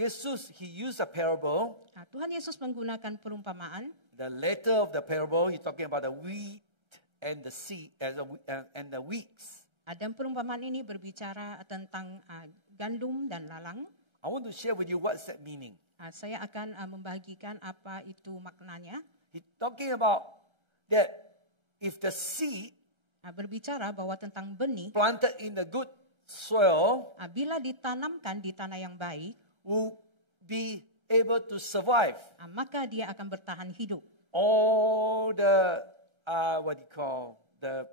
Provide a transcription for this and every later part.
Yesus, he used a parable. Tuhan Yesus menggunakan perumpamaan. The latter of the parable, he's talking about the wheat and the seed and the weeds. Dan perumpamaan ini berbicara tentang gandum dan lalang. I want to share with you what's that meaning. Saya akan membagikan apa itu maknanya. He's talking about that if the seed Berbicara bahwa tentang benih planted in the good soil bila ditanamkan di tanah yang baik, will be able to survive maka dia akan bertahan hidup. all the what do you call the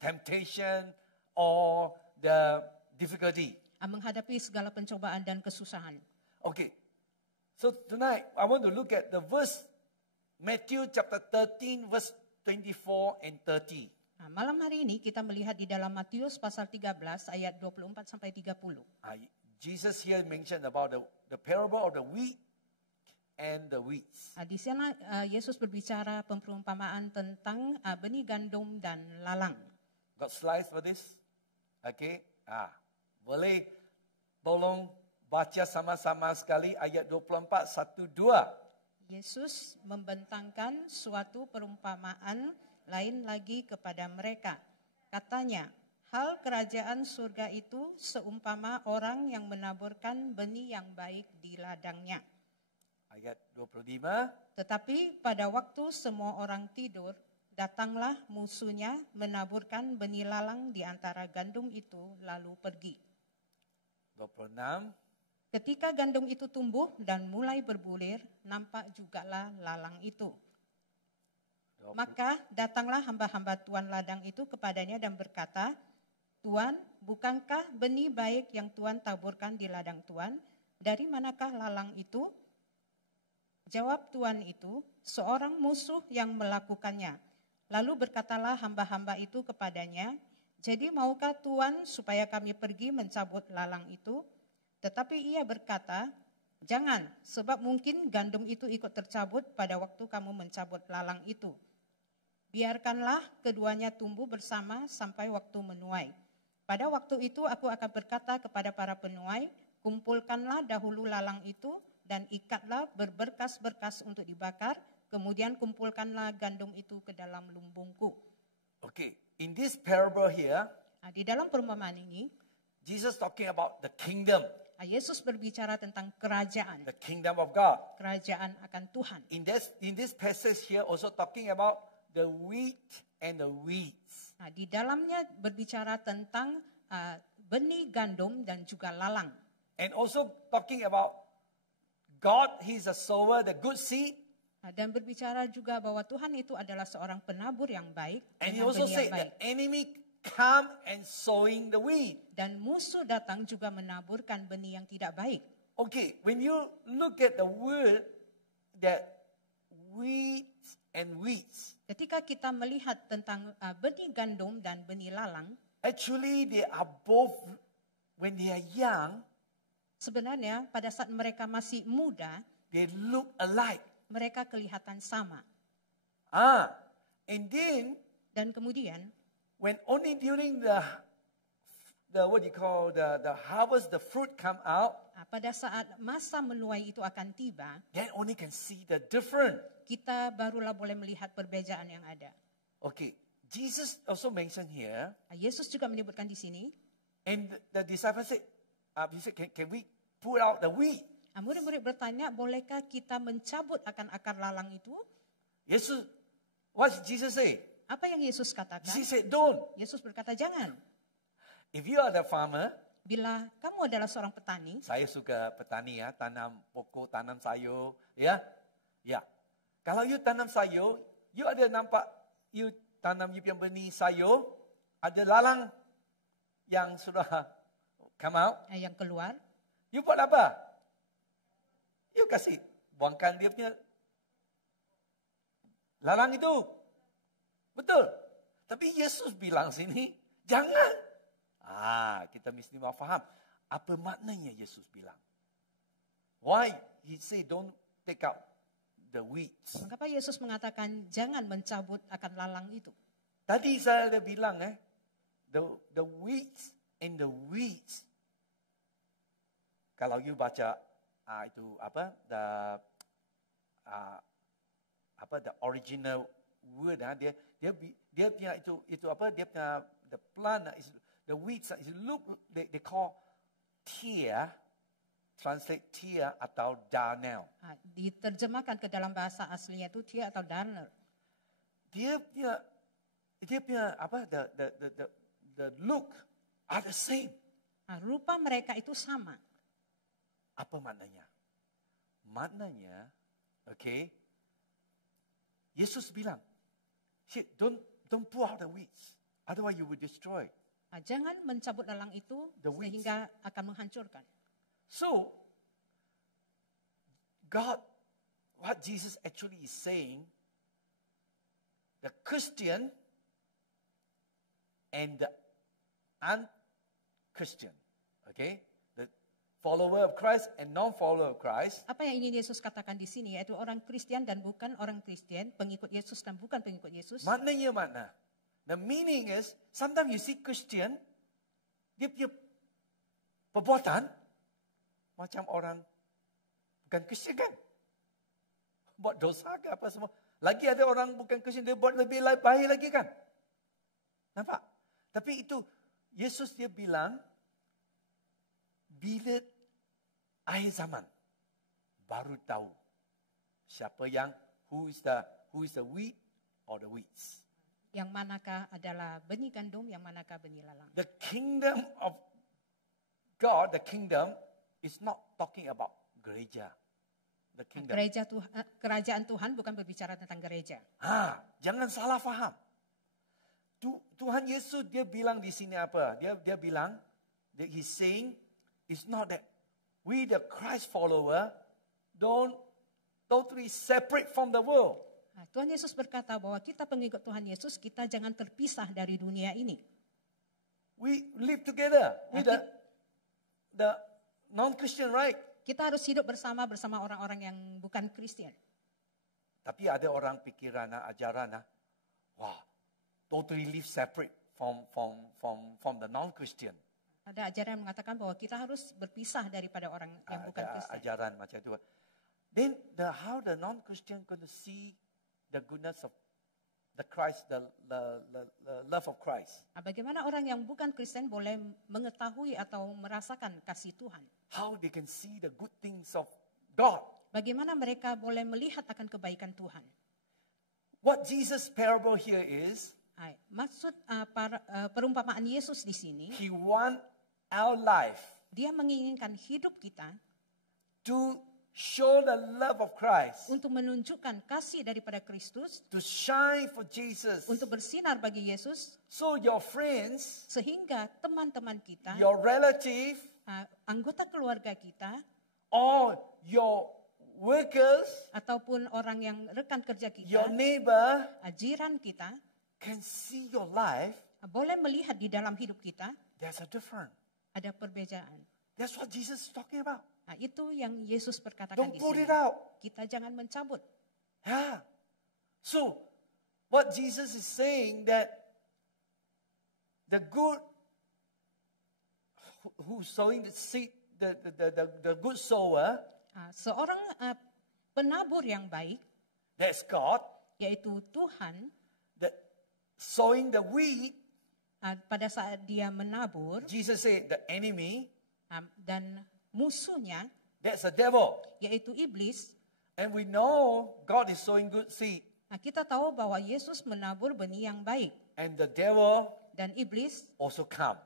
temptation or the difficulty. Menghadapi segala pencobaan dan kesusahan. Okay, so tonight I want to look at the verse Matthew chapter 13 verse 24 and 30. Malam hari ini kita melihat di dalam Matius pasal 13 ayat 24 sampai 30. Jesus here mentioned about the parable of the wheat and the weeds. Di sana Yesus berbicara perumpamaan tentang benih gandum dan lalang. Got slides for this? Okay. Boleh tolong baca sama-sama sekali ayat 24 1 2. Yesus membentangkan suatu perumpamaan lain lagi kepada mereka. Katanya, hal kerajaan surga itu seumpama orang yang menaburkan benih yang baik di ladangnya. Ayat 25. Tetapi pada waktu semua orang tidur, datanglah musuhnya menaburkan benih lalang di antara gandum itu lalu pergi. 26. Ketika gandum itu tumbuh dan mulai berbulir, nampak jugalah lalang itu. Maka datanglah hamba-hamba tuan ladang itu kepadanya dan berkata, Tuan, bukankah benih baik yang Tuan taburkan di ladang Tuan? Dari manakah lalang itu? Jawab tuan itu, seorang musuh yang melakukannya. Lalu berkatalah hamba-hamba itu kepadanya, jadi maukah Tuan supaya kami pergi mencabut lalang itu? Tetapi ia berkata, jangan, sebab mungkin gandum itu ikut tercabut pada waktu kamu mencabut lalang itu. Biarkanlah keduanya tumbuh bersama sampai waktu menuai. Pada waktu itu aku akan berkata kepada para penuai, kumpulkanlah dahulu lalang itu dan ikatlah berberkas-berkas untuk dibakar, kemudian kumpulkanlah gandum itu ke dalam lumbungku. Okay, in this parable here, Di dalam perumpamaan ini, Jesus talking about the kingdom. Yesus berbicara tentang kerajaan. The kingdom of God. Kerajaan akan Tuhan. In this passage here also talking about the wheat and the weeds. Di dalamnya berbicara tentang benih gandum dan juga lalang. And also talking about God, He's a sower, the good seed. Dan berbicara juga bahwa Tuhan itu adalah seorang penabur yang baik. And He also said the enemy come and sowing the weed. Dan musuh datang juga menaburkan benih yang tidak baik. Okay, when you look at the word that weeds and weeds, ketika kita melihat tentang benih gandum dan benih lalang, actually they are both, when they are young, sebenarnya pada saat mereka masih muda, they look alike. Mereka kelihatan sama. And then, dan kemudian, when only during the what you call the harvest, the fruit come out. Pada saat masa menuai itu akan tiba, then only can see the difference. Kita barulah boleh melihat perbezaan yang ada. Okay, Jesus also mentioned here. Yesus juga menyebutkan di sini. And the disciples said, can we pull out the wheat? Murid-murid bertanya, bolehkah kita mencabut akan akar lalang itu? Yesus, what did Jesus say? Apa yang Yesus katakan? Jesus said, don't. Yesus berkata, jangan. If you are the farmer, bila kamu adalah seorang petani, saya suka petani ya, tanam pokok, tanam sayur, ya. Kalau you tanam sayur, you ada nampak you tanam you punya benih sayur, ada lalang yang sudah come out. Yang keluar. You buat apa? You kasih buangkan dia punya lalang itu. Betul. Tapi Yesus bilang sini, jangan. Kita mesti mau faham apa maknanya Yesus bilang. Why he say don't take out the weeds? Mengapa Yesus mengatakan jangan mencabut akan lalang itu? Tadi saya ada bilang the weeds and the weeds Kalau you baca itu apa the original word dia punya itu apa dia punya the plant is the weeds is look they call tear, translate tear atau darnel. Diterjemahkan ke dalam bahasa aslinya itu tear atau darnel. Dia punya apa the look are the same. Rupa mereka itu sama. Apa maknanya? Maknanya, okay, Yesus bilang, don't pull out the weeds, otherwise you will destroy. Jangan mencabut lalang itu sehingga akan menghancurkan. So, what Jesus actually is saying, the Christian and the un-Christian, okay, the follower of Christ and non-follower of Christ. Apa yang ingin Yesus katakan di sini yaitu orang Kristen dan bukan orang Kristen, pengikut Yesus dan bukan pengikut Yesus. Maknanya mana? The meaning is, sometimes you see Christian, dia punya perbuatan macam orang bukan Kristen kan? Buat dosa ke apa semua. Lagi ada orang bukan Kristen, dia buat lebih baik lagi kan? Nampak? Tapi itu, Yesus dia bilang, bila akhir zaman, baru tahu siapa yang, who is the wheat or the weeds. Yang manakah adalah benih gandum, yang manakah benih lalang. The kingdom of God, the kingdom is not talking about gereja. The kingdom. Kerajaan Tuhan bukan berbicara tentang gereja. Jangan salah faham. Tuhan Yesus dia bilang di sini apa? Dia bilang, he's saying, it's not that we the Christ follower don't totally separate from the world. Tuhan Yesus berkata bahwa kita pengikut Tuhan Yesus, kita jangan terpisah dari dunia ini. We live together with the non-Christian, right? Kita harus hidup bersama orang-orang yang bukan Kristen. Tapi ada orang pikiran, ajaran, totally live separate from the non-Christian. Ada ajaran yang mengatakan bahwa kita harus berpisah daripada orang yang bukan Kristen. Ajaran macam itu. Then how the non-Christian going to see the goodness of the Christ, the love of Christ? Bagaimana orang yang bukan Kristen boleh mengetahui atau merasakan kasih Tuhan? How they can see the good things of God? Bagaimana mereka boleh melihat akan kebaikan Tuhan? What Jesus' parable here is, maksud perumpamaan Yesus di sini, He want our life, dia menginginkan hidup kita to show the love of Christ, untuk menunjukkan kasih daripada Kristus, to shine for Jesus, untuk bersinar bagi Yesus, so your friends, sehingga teman-teman kita, your relative, anggota keluarga kita, or your workers, ataupun orang yang rekan kerja kita, your neighbor, jiran kita, can see your life. Boleh melihat di dalam hidup kita, there's a difference. Ada perbedaan. That's what Jesus is talking about. Itu yang Yesus perkatakan Don't di put sini. it out. Kita jangan mencabut. Yeah. So, what Jesus is saying that the good who's sowing the seed, the good sower, seorang penabur yang baik, that's God, yaitu Tuhan, that sowing the wheat, pada saat dia menabur, Jesus said the enemy, dan musuhnya, that's the devil, yaitu iblis. and we know God is sowing good seed, kita tahu bahwa Yesus menabur benih yang baik, and the devil dan iblis also come.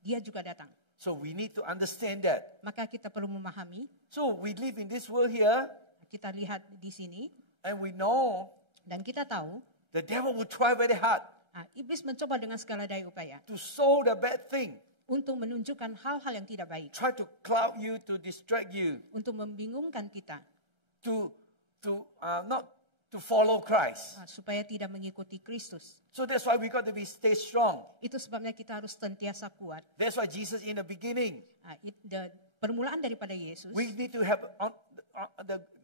Dia juga datang. So we need to understand that. Maka kita perlu memahami. So we live in this world here, kita lihat di sini, and we know, dan kita tahu, the devil will try very hard, iblis mencoba dengan segala daya upaya to sow the bad thing, untuk menunjukkan hal-hal yang tidak baik, try to cloud you, to distract you, untuk membingungkan kita, to not to follow Christ. Supaya tidak mengikuti Kristus. So that's why we got to stay strong. Itu sebabnya kita harus sentiasa kuat. That's why Jesus in the beginning, permulaan daripada Yesus, we need to have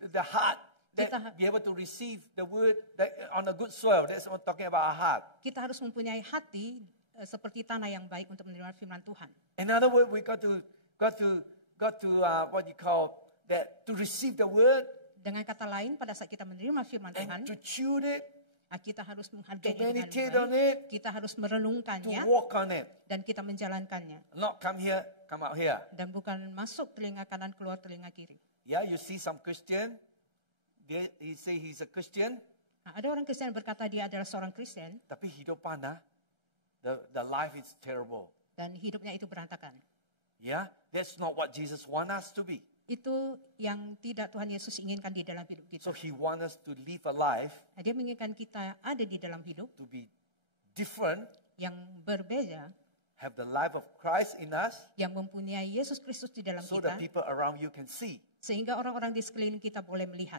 the heart that kita be able to receive the word that on a good soil. That's what I'm talking about, our heart. Kita harus mempunyai hati seperti tanah yang baik untuk menerima firman Tuhan. In other words, we got to got to what you call that, to receive the word Dengan kata lain, pada saat kita menerima firman Tuhan, and to chew it, kita harus to menghargainya dengan meditate baik. on it, Kita harus to merenungkannya walk on it. dan kita menjalankannya. Not come here, come out here. Dan bukan masuk telinga kanan, keluar telinga kiri. Yeah, you see some Christian, he say he's a Christian, Nah, ada orang Kristen yang berkata dia adalah seorang Kristen tapi hidup panah, the life is terrible. dan hidupnya itu berantakan. Yeah, that's not what Jesus want us to be. Itu yang tidak Tuhan Yesus inginkan di dalam hidup So kita. he want us to live a life Nah, dia menginginkan kita ada di dalam hidup to be different, yang berbeda, have the life of Christ in us, yang mempunyai Yesus Kristus di dalam so kita, that people around you can see. sehingga orang-orang di sekeliling kita boleh melihat.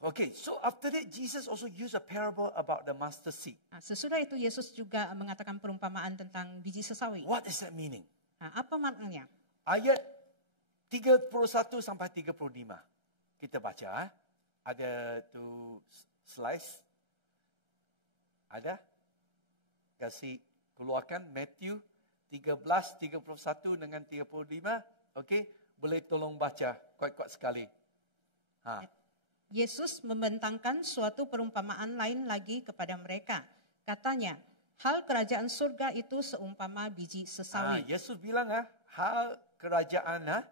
Okay, so after that, Jesus also used a parable about the mustard seed. Nah, sesudah itu Yesus juga mengatakan perumpamaan tentang biji sesawi. What is that meaning? Nah, apa maknanya? Ayat 31 sampai 35. Kita baca. Ada tu slice. Ada? Kasih keluarkan Matthew 13, 31 dengan 35. Okay, boleh tolong baca kuat-kuat sekali. Yesus membentangkan suatu perumpamaan lain lagi kepada mereka. Katanya, hal kerajaan surga itu seumpama biji sesawi. Yesus bilang hal kerajaan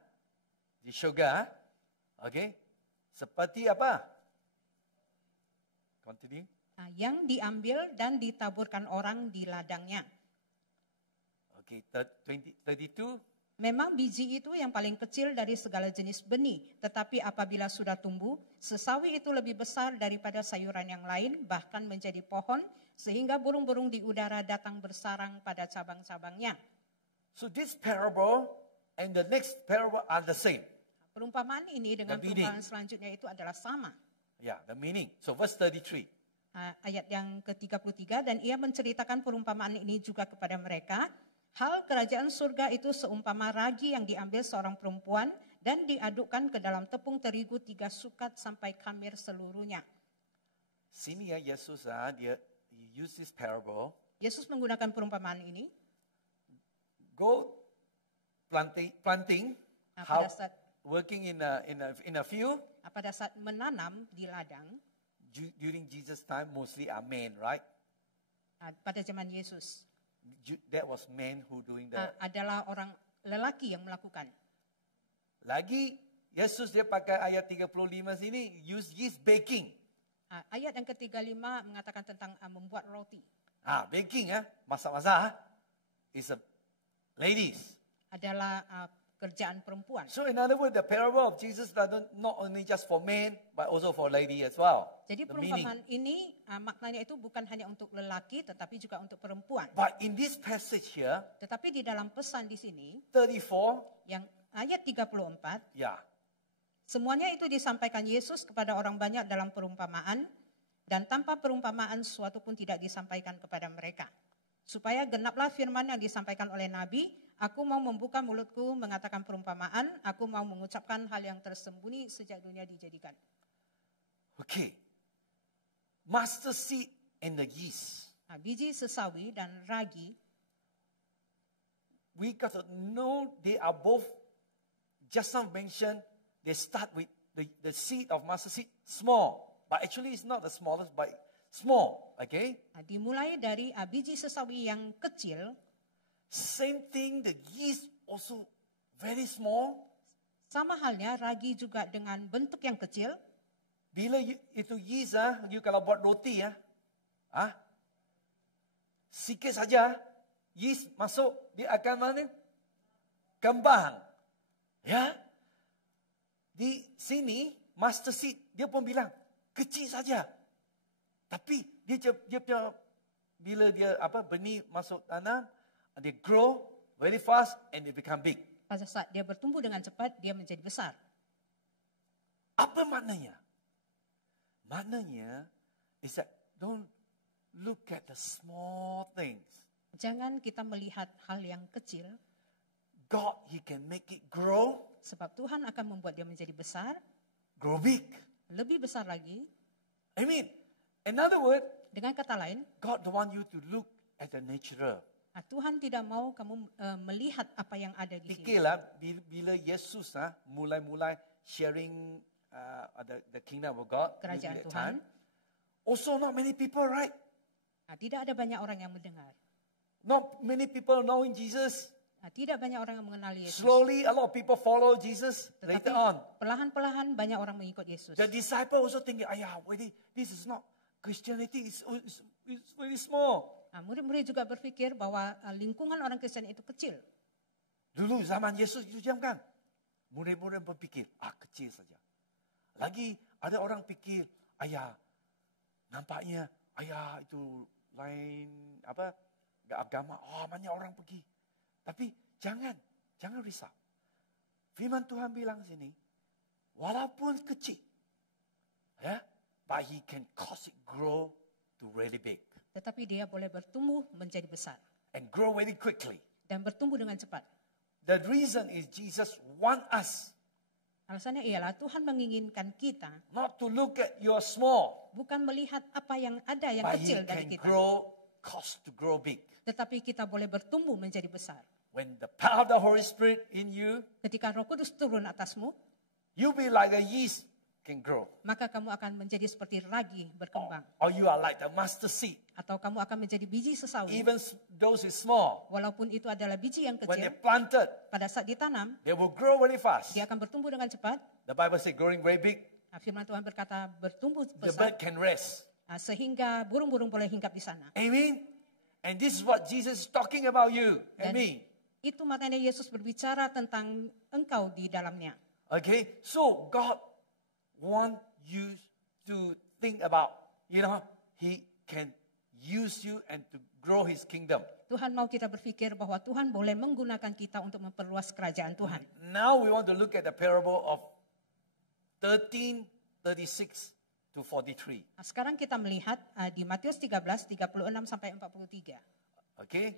di syurga, okay, seperti apa? Continue. Nah, yang diambil dan ditaburkan orang di ladangnya. Okay, 32. Memang biji itu yang paling kecil dari segala jenis benih, tetapi apabila sudah tumbuh, sesawi itu lebih besar daripada sayuran yang lain, bahkan menjadi pohon, sehingga burung-burung di udara datang bersarang pada cabang-cabangnya. So this parable and the next parable are the same. Perumpamaan ini dengan The meaning. perumpamaan selanjutnya itu adalah sama. Yeah, the meaning. So verse 33. Ayat yang ke-33, dan ia menceritakan perumpamaan ini juga kepada mereka. Hal kerajaan surga itu seumpama ragi yang diambil seorang perempuan dan diadukkan ke dalam tepung terigu 3 sukat sampai khamir seluruhnya. Sini Yesus dia use this parable. Yesus menggunakan perumpamaan ini. Go planting, Pada saat working in a field. pada saat menanam di ladang During Jesus' time, mostly are men, right? pada zaman Yesus That was men who doing the. adalah orang lelaki yang melakukan. Lagi Yesus dia pakai ayat 35 sini use yeast baking. Ayat yang ke-35 mengatakan tentang membuat roti. Baking masak-masak is a ladies. Adalah kerjaan perempuan. So in other words, the parable of Jesus doesn't not only just for men but also for lady as well. Jadi The meaning. perumpamaan ini maknanya itu bukan hanya untuk lelaki tetapi juga untuk perempuan. But in this passage here, Tetapi di dalam pesan di sini 34, yang ayat 34, yeah. semuanya itu disampaikan Yesus kepada orang banyak dalam perumpamaan dan tanpa perumpamaan suatu pun tidak disampaikan kepada mereka. Supaya genaplah firman yang disampaikan oleh Nabi, aku mau membuka mulutku mengatakan perumpamaan, aku mau mengucapkan hal yang tersembunyi sejak dunia dijadikan. Okay. Mustard seed and the yeast. Biji sesawi dan ragi, We got to know they are both, just now mentioned, they start with the seed of mustard seed, small. But actually it's not the smallest, but small. Okay? dimulai dari biji sesawi yang kecil. Same thing, the yeast also very small. Sama halnya ragi juga dengan bentuk yang kecil. Bila itu yeast you kalau buat roti sikit saja yeast masuk dia akan mana? Kembang. Ya. Di sini mustard seed dia pun bilang kecil saja. Tapi dia punya bila dia benih masuk tanah, they grow very fast and they become big. Pada saat dia bertumbuh dengan cepat, dia menjadi besar. Apa maknanya? Maknanya is that don't look at the small things. Jangan kita melihat hal yang kecil. God, He can make it grow, Sebab Tuhan akan membuat dia menjadi besar, grow big. lebih besar lagi. I mean, in other words, Dengan kata lain, God don't want you to look at the natural. Tuhan tidak mau kamu melihat apa yang ada di sini. Fikirlah bila Yesus mulai sharing the kingdom of God, Kerajaan during that Tuhan. time, also not many people, right? Tidak ada banyak orang yang mendengar. Not many people knowing Jesus. Tidak banyak orang yang mengenali Yesus. Slowly, a lot of people follow Jesus Tetapi later on. perlahan-perlahan banyak orang mengikut Yesus. The disciple also thinking, wait, this is not Christianity. It's very small. Murid-murid juga berpikir bahwa lingkungan orang Kristen itu kecil. Dulu zaman Yesus itu kan, murid-murid berpikir, kecil saja. Lagi ada orang pikir, nampaknya itu lain agama. Banyak orang pergi. Tapi jangan risau. Firman Tuhan bilang sini, walaupun kecil, but He can cause it grow to really big. Tetapi dia boleh bertumbuh menjadi besar. And grow very quickly. Dan bertumbuh dengan cepat. The reason is Jesus want us Alasannya ialah Tuhan menginginkan kita not to look at your small, bukan melihat apa yang ada yang but He kecil dari can kita. cause to grow big. Tetapi kita boleh bertumbuh menjadi besar. When the power of the Holy Spirit in you, Ketika Roh Kudus turun atasmu, you'll be like a yeast can grow. maka kamu akan menjadi seperti ragi berkembang. Or you are like the mustard seed. Atau kamu akan menjadi biji sesawi. Even those is small, Walaupun itu adalah biji yang when they kecil, planted, pada saat ditanam, they will grow very fast. dia akan bertumbuh dengan cepat. The Bible says growing very big, Firman Tuhan berkata bertumbuh the besar, bird can rest. sehingga burung-burung boleh hinggap di sana. Amen. And this is what Jesus is talking about you and Dan me. itu maknanya Yesus berbicara tentang engkau di dalamnya. Okay, so God want you to think about, He can use you and to grow His kingdom. Tuhan mau kita berpikir bahwa Tuhan boleh menggunakan kita untuk memperluas kerajaan Tuhan. Now we want to look at the parable of 13:36 to 43. Sekarang kita melihat di Matius 13, 36 sampai 43. Okay,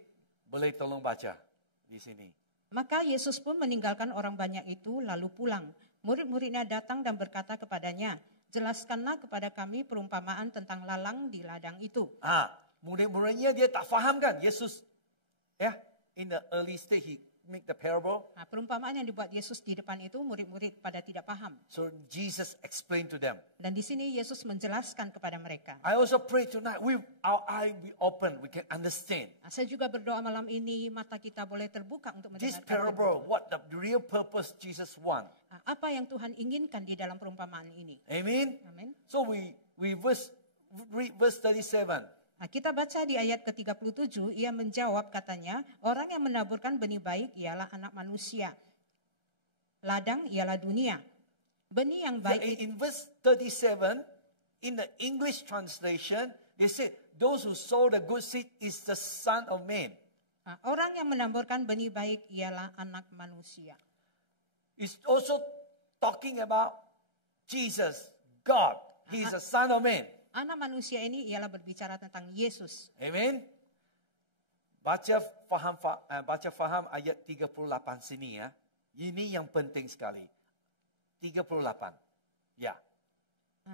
boleh tolong baca di sini. Maka Yesus pun meninggalkan orang banyak itu lalu pulang. Murid-muridnya datang dan berkata kepadanya, jelaskanlah kepada kami perumpamaan tentang lalang di ladang itu. Murid-muridnya dia tak faham kan Yesus, in the early stage he make the parable. Perumpamaan yang dibuat Yesus di depan itu murid-murid pada tidak paham. So Jesus explained to them. Dan di sini Yesus menjelaskan kepada mereka. I also pray tonight our eye be open, we can understand. Saya juga berdoa malam ini mata kita boleh terbuka untuk This mendengarkan. parable, what the real purpose Jesus want. Apa yang Tuhan inginkan di dalam perumpamaan ini. Amen. Amin. So we read verse 37. Kita baca di ayat ke-37, ia menjawab katanya, orang yang menaburkan benih baik ialah anak manusia. Ladang ialah dunia. Benih yang baik In verse 37, in the English translation, they say, those who sow the good seed is the Son of Man. Orang yang menaburkan benih baik ialah anak manusia. It's also talking about Jesus, God. He is the Son of Man. Anak manusia ini ialah berbicara tentang Yesus. Amen. Baca faham ayat 38 sini ya. Ini yang penting sekali. 38. Ya.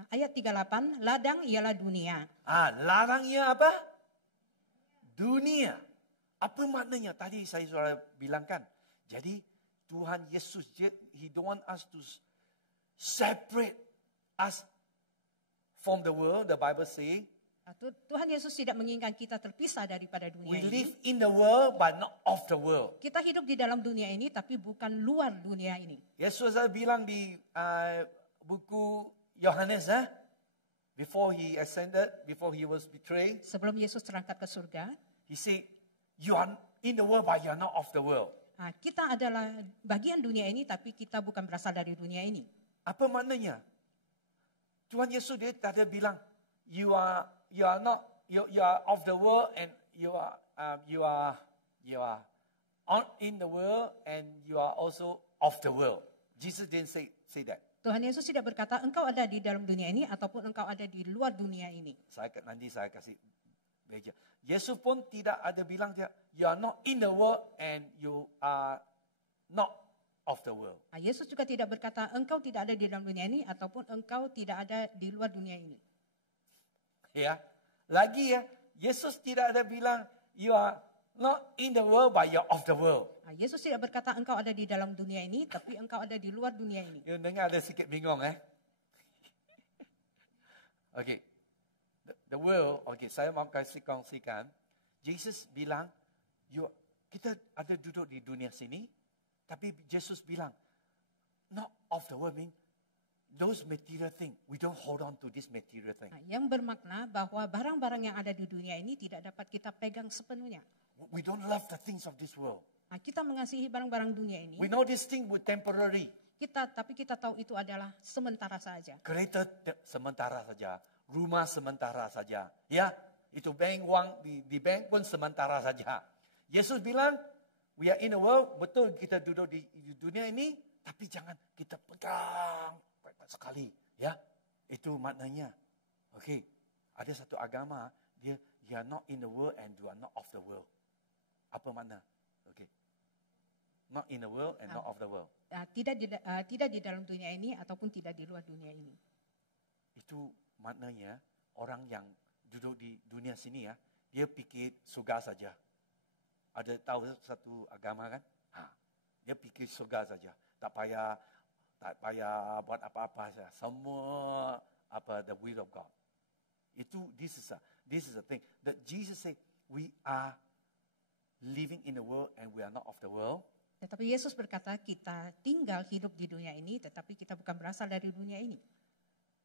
Ayat 38, ladang ialah dunia. Ladangnya apa? Dunia. Apa maknanya? Tadi saya sudah bilangkan. Jadi Tuhan Yesus, He don't want us to separate us from the world, the Bible say. Tuhan Yesus tidak menginginkan kita terpisah daripada dunia We ini. live in the world but not of the world. Kita hidup di dalam dunia ini tapi bukan luar dunia ini. Yesus bilang di buku Yohanes, before He ascended, before He was betrayed, Sebelum Yesus terangkat ke surga, He said, you are in the world but you are not of the world. Kita adalah bagian dunia ini tapi kita bukan berasal dari dunia ini. Apa maknanya? Tuhan Yesus dia tak ada bilang you are of the world and you are in the world and you are also of the world. Jesus didn't say that. Tuhan Yesus tidak berkata engkau ada di dalam dunia ini ataupun engkau ada di luar dunia ini. Nanti saya kasih beja. Yesus pun tidak ada bilang dia you are not in the world and you are not of the world. Yesus juga tidak berkata engkau tidak ada di dalam dunia ini ataupun engkau tidak ada di luar dunia ini. Ya. Lagi Yesus tidak ada bilang you are Not in the world, but you're of the world. Yesus tidak berkata engkau ada di dalam dunia ini, tapi engkau ada di luar dunia ini. You dengar ada sikit bingung Okay. The world, okay, saya mau kasih kongsikan. Jesus bilang, kita ada duduk di dunia sini, tapi Jesus bilang, not of the world, mean those material things. We don't hold on to this material thing. Yang bermakna bahwa barang-barang yang ada di dunia ini tidak dapat kita pegang sepenuhnya. We don't love the things of this world. Kita mengasihi barang-barang dunia ini. We know this thing will temporary. Tapi kita tahu itu adalah sementara saja. Kereta sementara saja, rumah sementara saja. Ya, itu bank uang di bank pun sementara saja. Yesus bilang, we are in the world, betul kita duduk di dunia ini, tapi jangan kita pegang sekali. Ya, itu maknanya. Okay, ada satu agama, you are not in the world and you are not of the world. Apa makna? Okay, not in the world and not of the world. Tidak di dalam dunia ini ataupun tidak di luar dunia ini. Itu maknanya orang yang duduk di dunia sini ya, dia pikir surga saja. Ada tahu satu agama kan? Dia pikir surga saja. Tak payah buat apa-apa saja. Semua the will of God. This is a thing that Jesus said, we are living in the world and we are not of the world. Tetapi Yesus berkata kita tinggal hidup di dunia ini, tetapi kita bukan berasal dari dunia ini.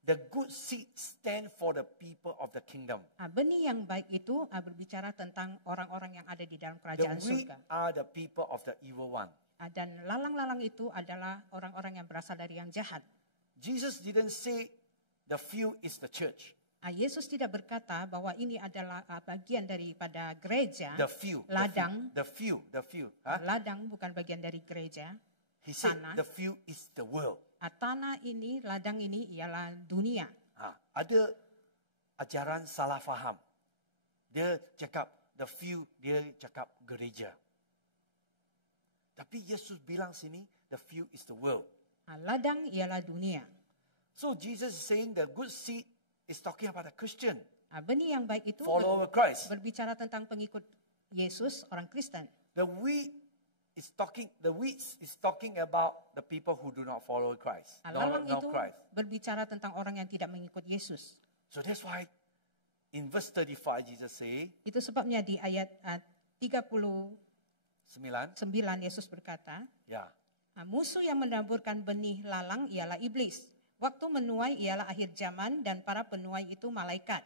The good seed stand for the people of the kingdom. Benih yang baik itu berbicara tentang orang-orang yang ada di dalam kerajaan The weak surga. are the people of the evil one. Dan lalang-lalang itu adalah orang-orang yang berasal dari yang jahat. Jesus didn't say the few is the church. Yesus tidak berkata bahwa ini adalah bagian daripada gereja. The few. Ladang. The few. Ladang bukan bagian dari gereja. He said tanah. the few is the world. Tanah ini, ladang ini ialah dunia. Ada ajaran salah faham. Dia cakap the few, dia cakap gereja. Tapi Yesus bilang sini, the few is the world. Ladang ialah dunia. So Jesus is saying the good seed is talking about a Christian. Benih yang baik itu follower Christ. Berbicara tentang pengikut Yesus, orang Kristen. The weeds is talking about the people who do not follow Christ. Lalang no itu Christ. Berbicara tentang orang yang tidak mengikut Yesus. So that's why in verse 35 Jesus say, itu sebabnya di ayat 39 Yesus berkata, musuh yang menaburkan benih lalang ialah iblis. Waktu menuai ialah akhir zaman dan para penuai itu malaikat.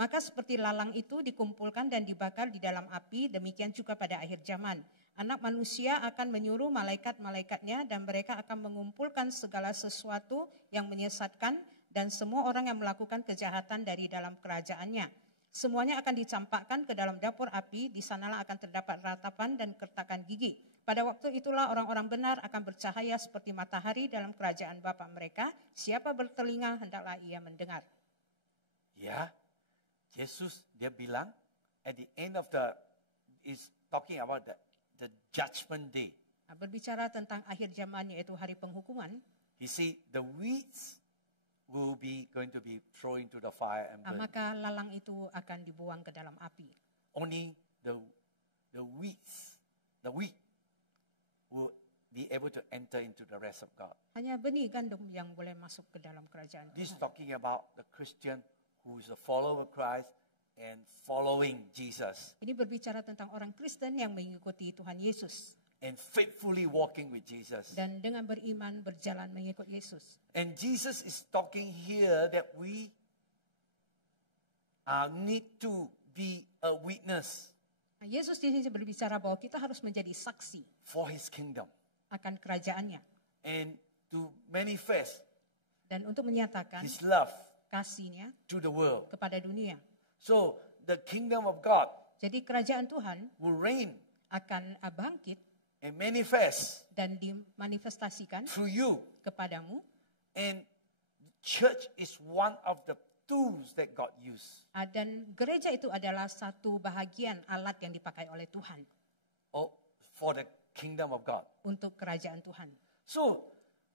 Maka seperti lalang itu dikumpulkan dan dibakar di dalam api, demikian juga pada akhir zaman. Anak manusia akan menyuruh malaikat-malaikatnya dan mereka akan mengumpulkan segala sesuatu yang menyesatkan dan semua orang yang melakukan kejahatan dari dalam kerajaannya. Semuanya akan dicampakkan ke dalam dapur api, di sanalah akan terdapat ratapan dan kertakan gigi. Pada waktu itulah orang-orang benar akan bercahaya seperti matahari dalam kerajaan Bapa mereka. Siapa bertelinga hendaklah ia mendengar. Ya, Yesus dia bilang at the end of is talking about the judgment day. Berbicara tentang akhir zaman yaitu hari penghukuman. He said the weeds will be going to be thrown into the fire and burned. Maka lalang itu akan dibuang ke dalam api. Only the wheat will be able to enter into the rest of God. Hanya benih gandum yang boleh masuk ke dalam kerajaan Tuhan. This is talking about the Christian who is a follower of Christ and following Jesus. Ini berbicara tentang orang Kristen yang mengikuti Tuhan Yesus. And faithfully walking with Jesus. Dan dengan beriman berjalan mengikut Yesus. And Jesus is talking here that we need to be a witness. Yesus di sini berbicara bahwa kita harus menjadi saksi for His kingdom. Akan kerajaannya. And to manifest. Dan untuk menyatakan His love. Kasihnya to the world. Kepada dunia. So the kingdom of God. Jadi kerajaan Tuhan will reign. Akan bangkit. And manifest. Dan dimanifestasikan. Through you. Kepadamu. And church is one of the tools that God use. Dan gereja itu adalah satu bahagian alat yang dipakai oleh Tuhan. For the kingdom of God. Untuk kerajaan Tuhan. So,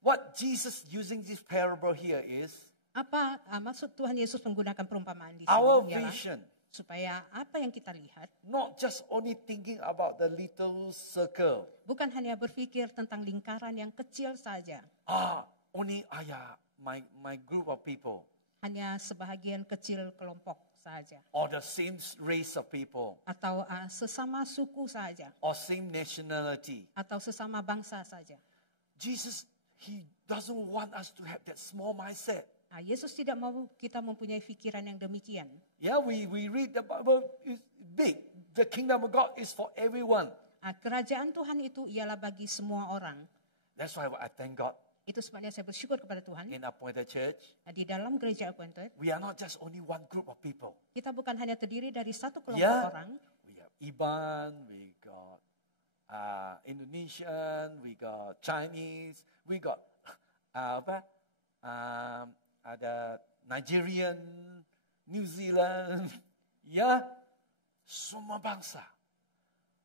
what Jesus using this parable here is. Apa maksud Tuhan Yesus menggunakan perumpamaan di sini? Our vision. supaya apa yang kita lihat not just only thinking about the little circle. bukan hanya berpikir tentang lingkaran yang kecil saja, Only my group of people, hanya sebahagian kecil kelompok saja, or the same race of people, atau sesama suku saja, or same nationality. atau sesama bangsa saja. Jesus, he doesn't want us to have that small mindset. Yesus tidak mau kita mempunyai pikiran yang demikian. Yeah, we read the Bible is big. The kingdom of God is for everyone. Kerajaan Tuhan itu ialah bagi semua orang. That's why I thank God Itu sebabnya saya bersyukur kepada Tuhan. in Appointed Church. Di dalam gereja Appointed, We are not just only one group of people. kita bukan hanya terdiri dari satu kelompok Yeah. orang. We have Iban, we got Indonesian, we got Chinese, we got ada Nigerian, New Zealand, ya, semua bangsa.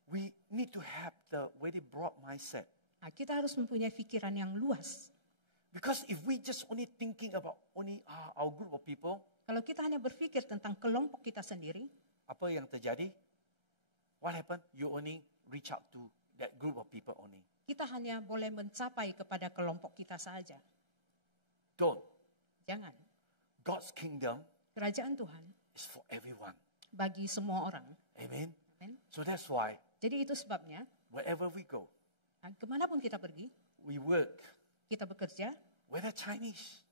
We need to have the very broad mindset. Kita harus mempunyai pikiran yang luas. Because if we just only thinking about only our group of people, Kalau kita hanya berpikir tentang kelompok kita sendiri, apa yang terjadi? What happened? You only reach out to that group of people only. kita hanya boleh mencapai kepada kelompok kita saja. Don't. Jangan. God's kingdom Kerajaan Tuhan is for everyone. bagi semua orang. Amen. Amen. So that's why Jadi itu sebabnya, wherever we go, kemanapun kita pergi, we work, kita bekerja, whether Chinese,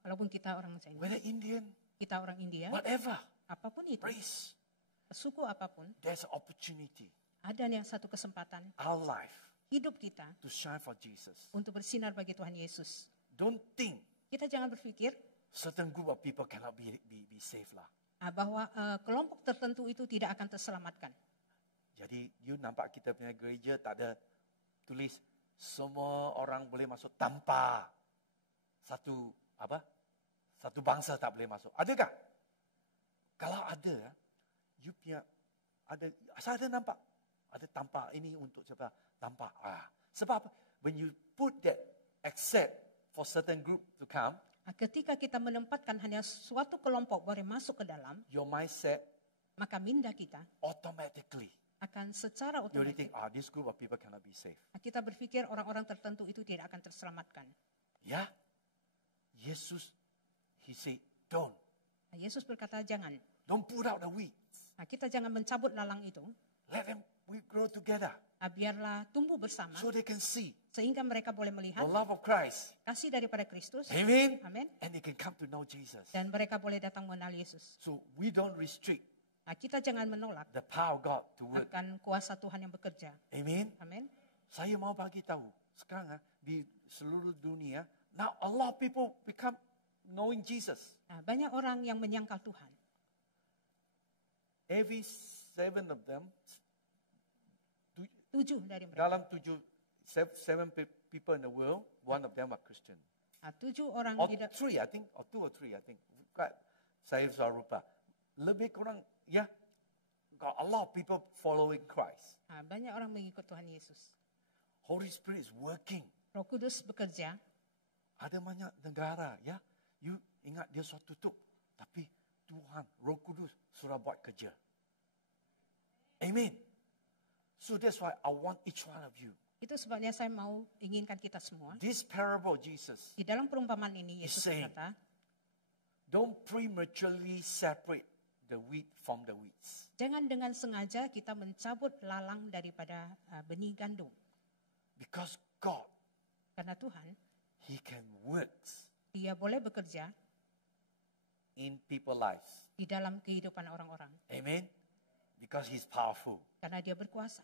walaupun kita orang Chinese, whether Indian, kita orang India, whatever, apapun itu, race, suku apapun, there's an opportunity, ada yang satu kesempatan our life, hidup kita to shine for Jesus. untuk bersinar bagi Tuhan Yesus. Don't think Kita jangan berpikir certain group of people cannot be saved lah. bahwa kelompok tertentu itu tidak akan terselamatkan. Jadi you nampak kita punya gereja tak ada tulis semua orang boleh masuk tanpa satu bangsa tak boleh masuk. Adakah? Kalau ada, you punya ada, saya ada nampak ada tanpa ini untuk siapa? Tanpa. Sebab apa? When you put that accept for certain group to come, Ketika kita menempatkan hanya suatu kelompok boleh masuk ke dalam, your mindset maka minda kita automatically akan secara you already otomatis think, this group of people cannot be saved. kita berpikir orang-orang tertentu itu tidak akan terselamatkan. Ya, Yesus, he said, don't Yesus berkata jangan. put out the weeds. Kita jangan mencabut lalang itu. Let them we grow together Biarlah tumbuh bersama so they can see sehingga mereka boleh the melihat love of Christ. kasih daripada Kristus. Amen. Amin. And they can come to know Jesus. Dan mereka boleh datang mengenal Yesus. So we don't restrict Kita jangan menolak the power of God to work. akan kuasa Tuhan yang bekerja. Amen. Amin. Saya mau bagi tahu sekarang di seluruh dunia, now a lot of people become knowing Jesus. Banyak orang yang menyangkal Tuhan. Every 7 of them, 7 dari mereka. dalam 7 people in the world, 1 of them are Christian. 7 orang Or di 3, I think, or 2 or 3, I think. Saya sudah lupa. Lebih kurang, ya, got a lot of people following Christ. banyak orang mengikut Tuhan Yesus. Holy Spirit is working. Roh Kudus bekerja. Ada banyak negara, ya. You ingat dia sudah tutup. Tapi Tuhan, Roh Kudus sudah buat kerja. Amen. So that's why I want each one of you. Itu sebabnya saya mau inginkan kita semua. This parable, Jesus, Di dalam perumpamaan ini Yesus saying, berkata, don't prematurely separate the wheat from the weeds. jangan dengan sengaja kita mencabut lalang daripada benih gandum. Because God, Karena Tuhan, He can work Dia boleh bekerja in people's lives. di dalam kehidupan orang-orang. Amen. Because He's powerful. Karena Dia berkuasa.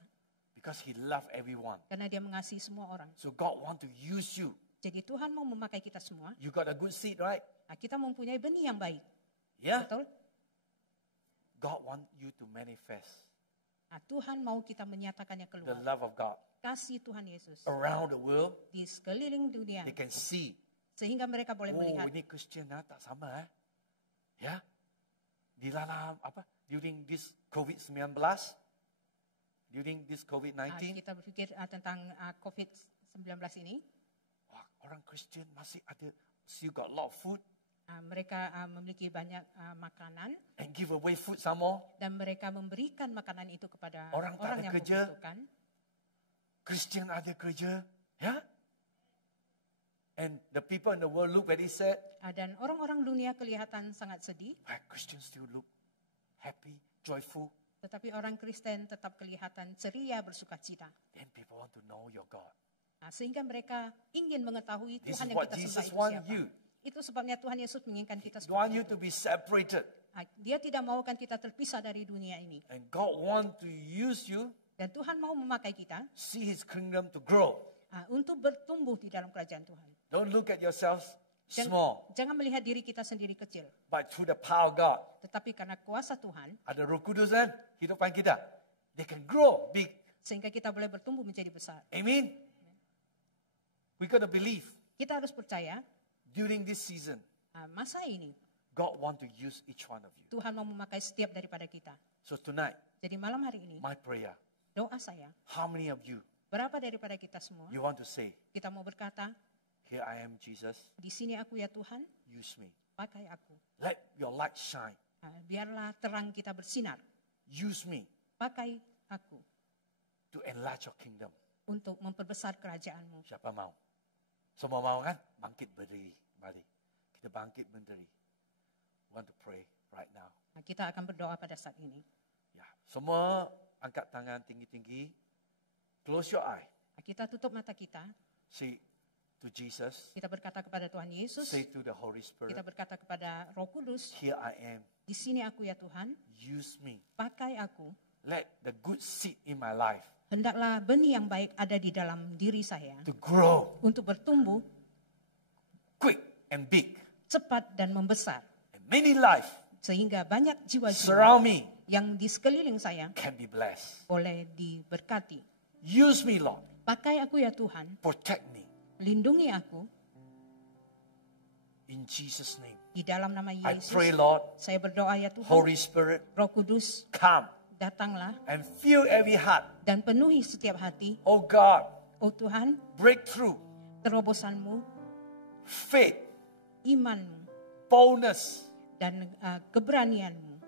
Because He loves everyone. Karena Dia mengasihi semua orang. So God want to use you. Jadi Tuhan mau memakai kita semua. You got a good seed, right? Kita mempunyai benih yang baik. Yeah. Betul? God want you to manifest Tuhan mau kita menyatakannya the keluar. love of God Kasih Tuhan Yesus around the world. di sekeliling dunia. They can see. Sehingga mereka boleh melihat. Ini Christian tak sama Ya. Di dalam during this COVID-19, during this COVID-19, Kita berpikir tentang COVID-19 ini. wah, orang Christian masih ada, still got a lot of food. Mereka memiliki banyak makanan and give away food some more. dan mereka memberikan makanan itu kepada Orang tak ada yang kerja. membutuhkan. Christian ada kerja. Yeah? And the people in the world look very sad. Dan orang-orang dunia kelihatan sangat sedih, But Christians still look happy, joyful. tetapi orang Kristen tetap kelihatan ceria, bersukacita. Then people want to know your God. Sehingga mereka ingin mengetahui This is Tuhan yang what kita Jesus sembah itu wants siapa. you. Itu sebabnya Tuhan Yesus menginginkan kita He wants seperti you itu. to be separated. Dia tidak maukan kita terpisah dari dunia ini. And God wants to use you, Dan Tuhan mau memakai kita see His kingdom to grow. untuk bertumbuh di dalam kerajaan Tuhan. Don't look at yourselves small, Jangan melihat diri kita sendiri kecil. but through the power of God. Tetapi karena kuasa Tuhan, Ada Roh Kudus kan, hidupan kita. They can grow big. sehingga kita boleh bertumbuh menjadi besar. Amen. We got to believe Kita harus percaya, during this season, masa ini God want to use each one of you. Tuhan mau memakai setiap daripada kita. So tonight, Jadi malam hari ini, my prayer, doa saya, how many of you, berapa daripada kita semua, you want to say, kita mau berkata, here I am, Jesus, di sini aku ya Tuhan, use me. pakai aku. Let your light shine. Biarlah terang kita bersinar, Use me pakai aku to enlarge your kingdom. untuk memperbesar kerajaan-Mu. Siapa mau? Semua mau kan? Bangkit berdiri. Mari. Kita bangkit berdiri. We want to pray right now. Kita akan berdoa pada saat ini. Ya, semua angkat tangan tinggi-tinggi. Close your eye. Kita tutup mata kita, Say to Jesus. kita berkata kepada Tuhan Yesus, Say to the Holy Spirit. kita berkata kepada Roh Kudus, Here I am. di sini aku ya Tuhan, Use me. pakai aku. Let the good seed in my life Hendaklah benih yang baik ada di dalam diri saya to grow untuk bertumbuh quick and big. cepat dan membesar. And many life Sehingga banyak jiwa-jiwa surround me yang di sekeliling saya can be blessed. boleh diberkati. Use me, Lord. Pakai aku ya Tuhan, Protect me. lindungi aku In Jesus' name. di dalam nama I Yesus. pray, Lord, Saya berdoa ya Tuhan, Holy Spirit, Roh Kudus, come datanglah and fill every heart. dan penuhi setiap hati. Oh God, Oh Tuhan, breakthrough, terobosanmu, faith, imanmu, boldness, dan keberanianmu.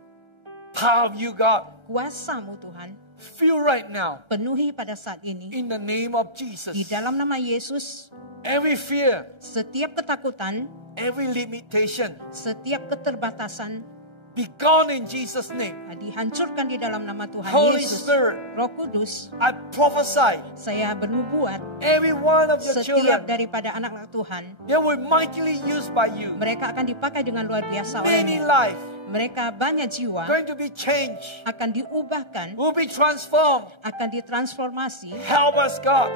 power of you, God. Kuasamu Tuhan, Feel right now penuhi pada saat ini. in the name of Jesus. Di dalam nama Yesus, Every fear, setiap ketakutan, every limitation, setiap keterbatasan be gone in Jesus' name. dihancurkan di dalam nama Tuhan Holy Yesus. Spirit, Roh Kudus, I prophesy saya bernubuat every one of your setiap children, daripada anak-anak Tuhan, they will mightily used by you. mereka akan dipakai dengan luar biasa Many olehmu. life Mereka banyak jiwa going to be changed, akan diubahkan, will be transformed. akan ditransformasi. Help us, God.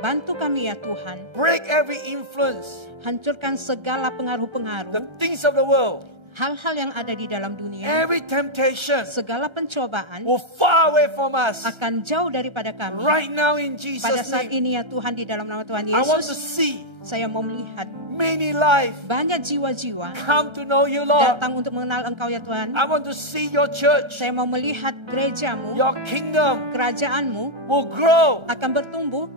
Bantu kami ya Tuhan, Break every influence, hancurkan segala the pengaruh-pengaruh, things of the world, hal-hal yang ada di dalam dunia, every temptation segala pencobaan will far away from us. akan jauh daripada kami. Right now in Pada Jesus' saat name, ini ya Tuhan, di dalam nama Tuhan I want to Yesus, see saya mau melihat many life banyak jiwa-jiwa come to know you, Lord. datang untuk mengenal Engkau ya Tuhan. I want to see your church, Saya mau melihat gerejamu, your kingdom kerajaanmu will grow. akan bertumbuh,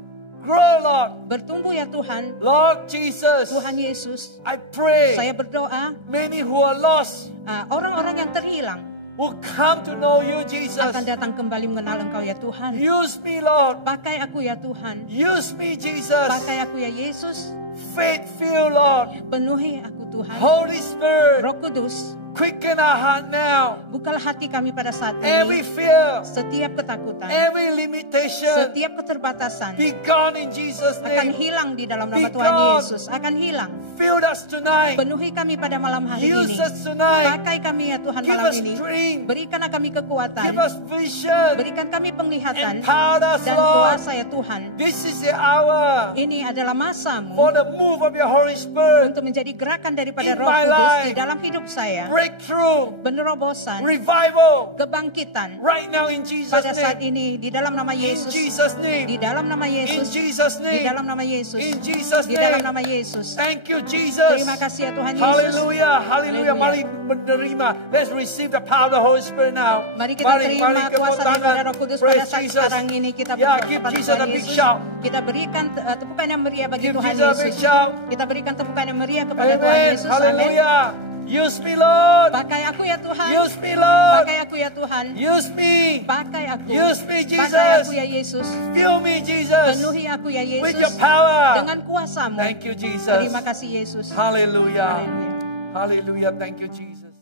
Lord. bertumbuh ya Tuhan. Lord Jesus, Tuhan Yesus, I pray saya berdoa many who are lost orang-orang yang terhilang will come to know you, Jesus. akan datang kembali mengenal Engkau ya Tuhan. Use me, Lord. Pakai aku ya Tuhan. Use me, Jesus. Pakai aku ya Yesus. Faith-filled, Lord. Penuhi aku Tuhan. Holy Spirit, Roh Kudus, quicken our heart now. bukalah hati kami pada saat Every ini. fear, Setiap ketakutan, every limitation, setiap keterbatasan be gone in Jesus' akan name. hilang di dalam nama Be Tuhan gone. Yesus. Akan hilang. Fill us tonight. Penuhi kami pada malam hari Use ini. us tonight. Pakai kami ya Tuhan Give malam us ini. strength. Berikanlah kami kekuatan. Give us vision. Berikan kami penglihatan Empower us, dan Lord. kuasa ya Tuhan. This is the hour Ini adalah masamu for the move of your Holy Spirit. untuk menjadi gerakan daripada In Roh my Kudus life. di dalam hidup saya. Breakthrough, Penerobosan, revival, kebangkitan right now in Jesus' pada saat name. ini di dalam nama In Yesus. Jesus' Di name. dalam nama In Yesus. Jesus' Di name. dalam nama Yesus. In Jesus' Di dalam name. nama Yesus. Thank you, Jesus. Terima kasih ya Tuhan Yesus. Hallelujah, hallelujah. Mari Haleluya. menerima. Let's receive the power of the Holy Spirit now. Mari kita terima kuasa daripada Roh Kudus pada Praise saat Jesus. sekarang ini. Kita Yeah, berdoa give kepada Jesus a Tuhan big Yesus. shout. Kita berikan tepukan yang meriah bagi Give Tuhan Jesus a big Yesus. shout. Kita berikan tepukan yang meriah kepada Tuhan Amen. Yesus. Amin. Hallelujah. Use me, Lord. Pakai aku ya Tuhan. Use me, Lord. Pakai aku ya Tuhan. Use me. Pakai aku. Use me, Pakai Jesus. aku ya Yesus. Fill me, Jesus. Penuhi aku ya Yesus. With your power. Dengan kuasa-Mu. Thank you, Jesus. Terima kasih Yesus. Hallelujah. Haleluya. Hallelujah. Thank you, Jesus.